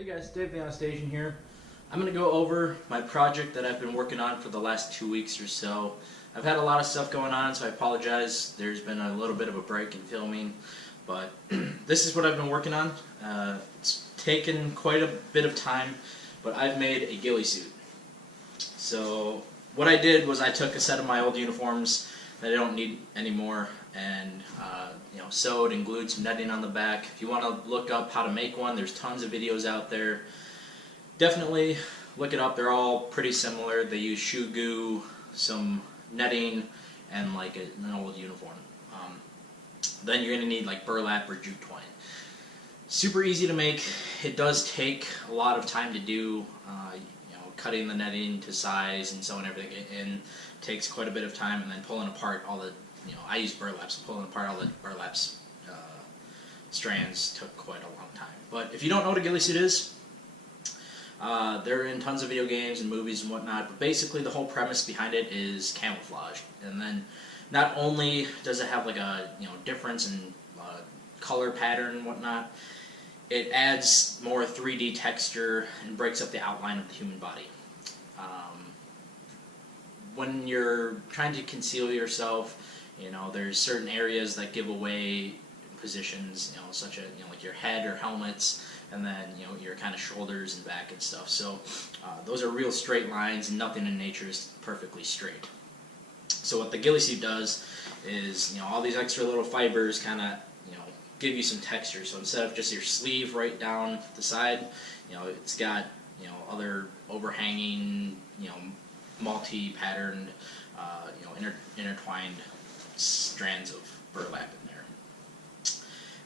Hey guys, Dave the Anastasian here. I'm going to go over my project that I've been working on for the last 2 weeks or so. I've had a lot of stuff going on, so I apologize. There's been a little bit of a break in filming, but this is what I've been working on. It's taken quite a bit of time, but I've made a ghillie suit. So what I did was I took a set of my old uniforms that I don't need anymore and sewed and glued some netting on the back. If you want to look up how to make one, there's tons of videos out there. Definitely look it up. They're all pretty similar. They use shoe goo, some netting, and like an old uniform. Then you're going to need like burlap or jute twine. Super easy to make. It does take a lot of time to do. Cutting the netting to size and sewing everything in takes quite a bit of time, and then pulling apart all the, I use burlap, so pulling apart all the burlap strands took quite a long time. But if you don't know what a ghillie suit is, they're in tons of video games and movies and whatnot, but basically the whole premise behind it is camouflage. And then not only does it have like a difference in color pattern and whatnot, it adds more 3D texture and breaks up the outline of the human body. When you're trying to conceal yourself, there's certain areas that give away positions, such as like your head or helmets, and then your kind of shoulders and back and stuff. So those are real straight lines, and nothing in nature is perfectly straight. So what the ghillie suit does is, all these extra little fibers kind of give you some texture. So instead of just your sleeve right down the side, it's got other overhanging, multi-patterned, intertwined strands of burlap in there.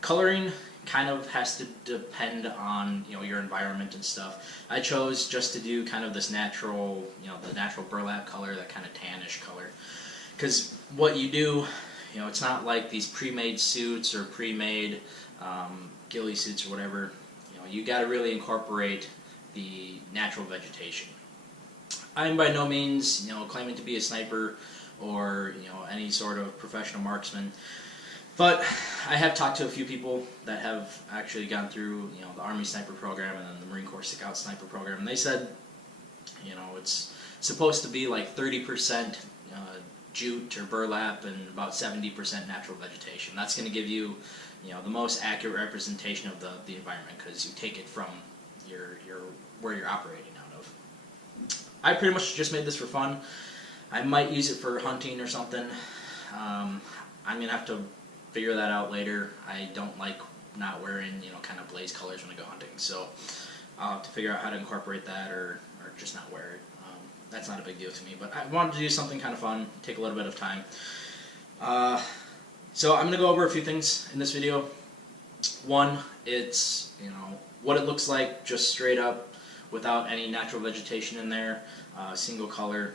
Coloring kind of has to depend on your environment and stuff. I chose just to do kind of this natural, the natural burlap color, that kind of tannish color, because what you do, it's not like these pre-made suits or pre-made ghillie suits or whatever. You got to really incorporate the natural vegetation. I'm by no means, claiming to be a sniper or any sort of professional marksman, but I have talked to a few people that have actually gone through, the Army sniper program and then the Marine Corps Scout sniper program, and they said, it's supposed to be like 30% jute or burlap and about 70% natural vegetation. That's going to give you, the most accurate representation of the environment, because you take it from where you're operating out of. I pretty much just made this for fun. I might use it for hunting or something. I'm going to have to figure that out later. I don't like not wearing, kind of blaze colors when I go hunting, so I'll have to figure out how to incorporate that or just not wear it. That's not a big deal to me, but I wanted to do something kind of fun, take a little bit of time. So I'm going to go over a few things in this video. One, it's what it looks like just straight up without any natural vegetation in there, single color.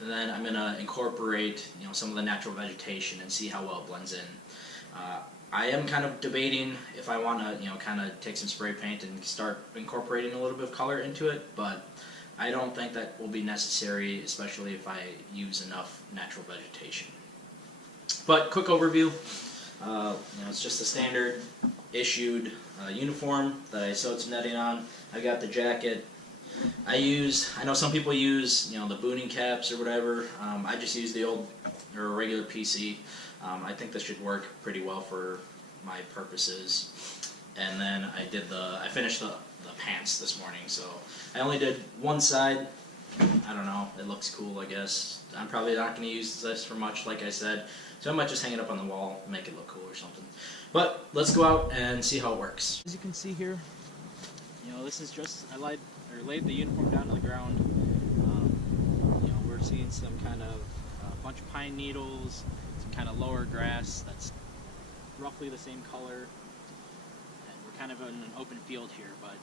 And then I'm going to incorporate some of the natural vegetation and see how well it blends in. I am kind of debating if I want to kind of take some spray paint and start incorporating a little bit of color into it, but I don't think that will be necessary, especially if I use enough natural vegetation. But quick overview, it's just a standard issued uniform that I sewed some netting on. I got the jacket. I know some people use the booning caps or whatever. I just use the old or regular PC. I think this should work pretty well for my purposes. And then I finished the pants this morning, so I only did one side. I don't know, it looks cool, I guess. I'm probably not going to use this for much, like I said, so I might just hang it up on the wall and make it look cool or something. But let's go out and see how it works. As you can see here, this is just, I laid the uniform down to the ground. We're seeing some kind of bunch of pine needles, some kind of lower grass that's roughly the same color. Kind of in an open field here, but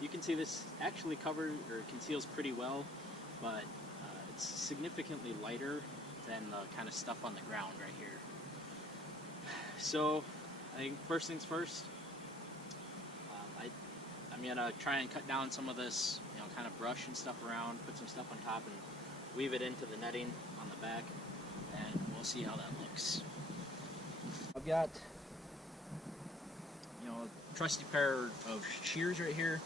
you can see this actually covers or conceals pretty well, but it's significantly lighter than the kind of stuff on the ground right here. So I think first things first, I'm gonna try and cut down some of this kind of brush and stuff around, put some stuff on top and weave it into the netting on the back, and we'll see how that looks. I've got a trusty pair of shears right here.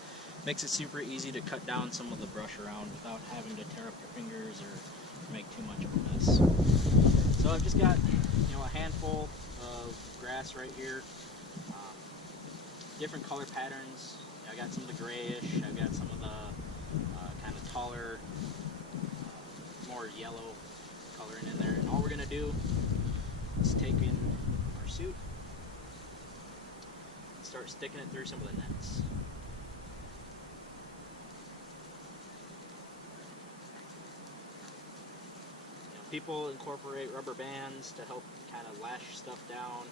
Makes it super easy to cut down some of the brush around without having to tear up your fingers or make too much of a mess. So I've just got, a handful of grass right here, different color patterns. I got some of the grayish, I've got some of the kind of taller, more yellow coloring in there. And all we're gonna do is take in our suit and start sticking it through some of the nets. People incorporate rubber bands to help kind of lash stuff down.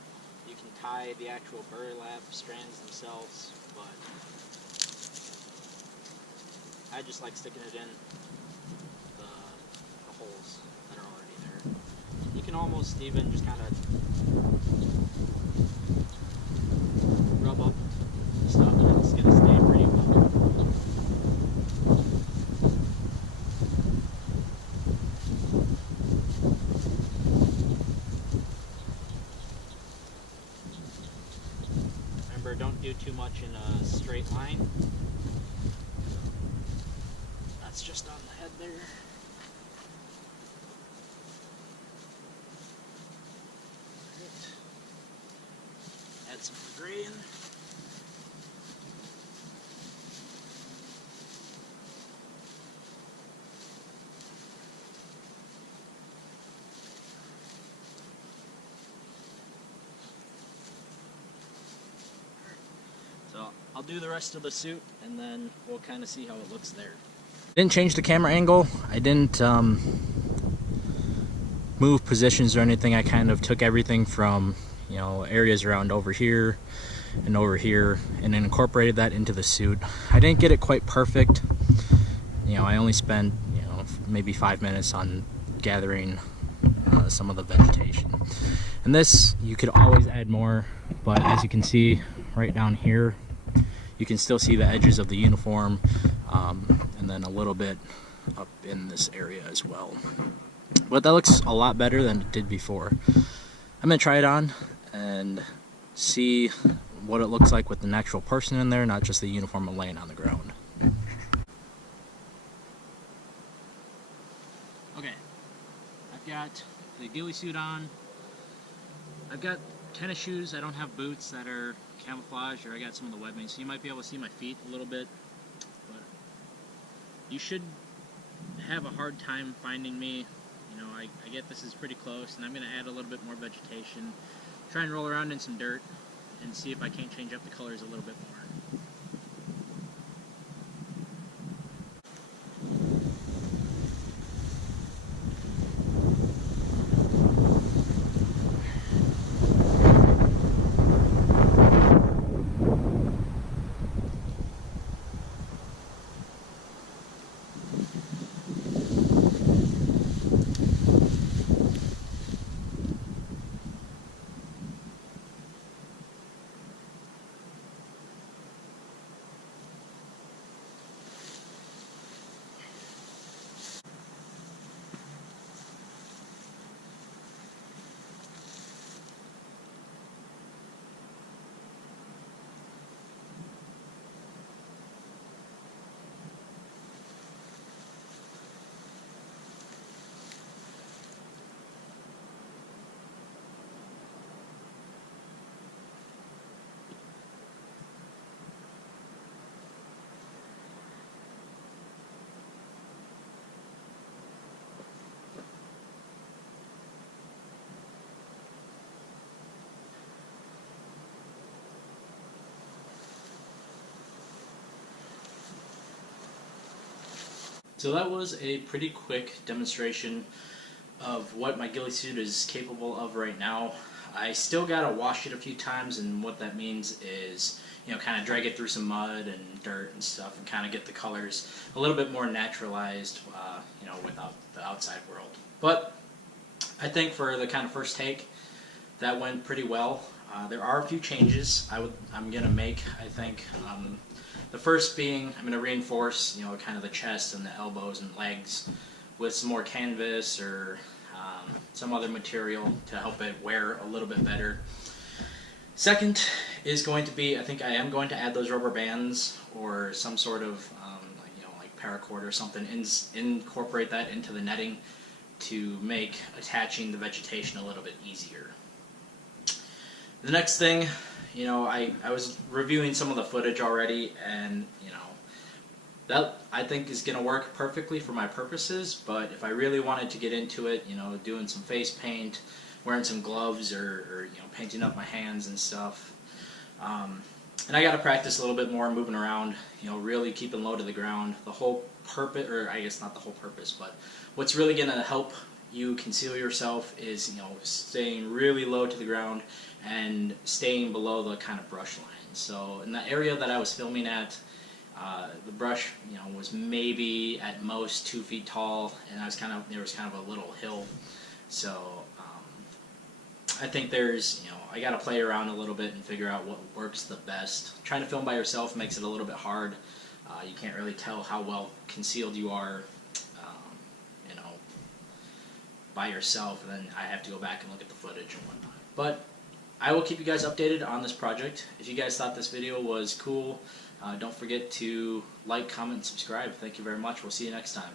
You can tie the actual burlap strands themselves, but I just like sticking it in the holes that are already there. You can almost even just kind of rub up stuff and it's going to stay pretty well. Remember, don't do too much in a straight line. That's just on the head there. Right. Add some gray in. So I'll do the rest of the suit and then we'll kind of see how it looks there. Didn't change the camera angle. I didn't move positions or anything. I kind of took everything from, areas around over here and then incorporated that into the suit. I didn't get it quite perfect. I only spent, maybe 5 minutes on gathering some of the vegetation. And this, you could always add more, but as you can see right down here, you can still see the edges of the uniform, and then a little bit up in this area as well. But that looks a lot better than it did before. I'm gonna try it on and see what it looks like with an actual person in there, not just the uniform laying on the ground. Okay, I've got the ghillie suit on. I've got tennis shoes. I don't have boots that are camouflage, or I got some of the webbing, so you might be able to see my feet a little bit, but you should have a hard time finding me. I get this is pretty close, and I'm going to add a little bit more vegetation, try and roll around in some dirt, and see if I can't change up the colors a little bit more. So that was a pretty quick demonstration of what my ghillie suit is capable of right now. I still gotta wash it a few times, and what that means is, kind of drag it through some mud and dirt and stuff, and kind of get the colors a little bit more naturalized, without the outside world. But I think for the kind of first take, that went pretty well. There are a few changes I'm gonna make. I think the first being I'm gonna reinforce, kind of the chest and the elbows and legs with some more canvas or some other material to help it wear a little bit better. Second is going to be, I think I am going to add those rubber bands or some sort of like paracord or something, incorporate that into the netting to make attaching the vegetation a little bit easier. The next thing, I was reviewing some of the footage already, and that I think is going to work perfectly for my purposes, but if I really wanted to get into it, doing some face paint, wearing some gloves, or painting up my hands and stuff, and I got to practice a little bit more moving around, really keeping low to the ground. The whole purpose, or I guess not the whole purpose, but what's really going to help you conceal yourself is staying really low to the ground and staying below the kind of brush line. So in the area that I was filming at, the brush was maybe at most 2 feet tall, and there was kind of a little hill. So I think I got to play around a little bit and figure out what works the best. Trying to film by yourself makes it a little bit hard. You can't really tell how well concealed you are by yourself, and then I have to go back and look at the footage and whatnot. But I will keep you guys updated on this project. If you guys thought this video was cool, don't forget to like, comment, and subscribe. Thank you very much. We'll see you next time.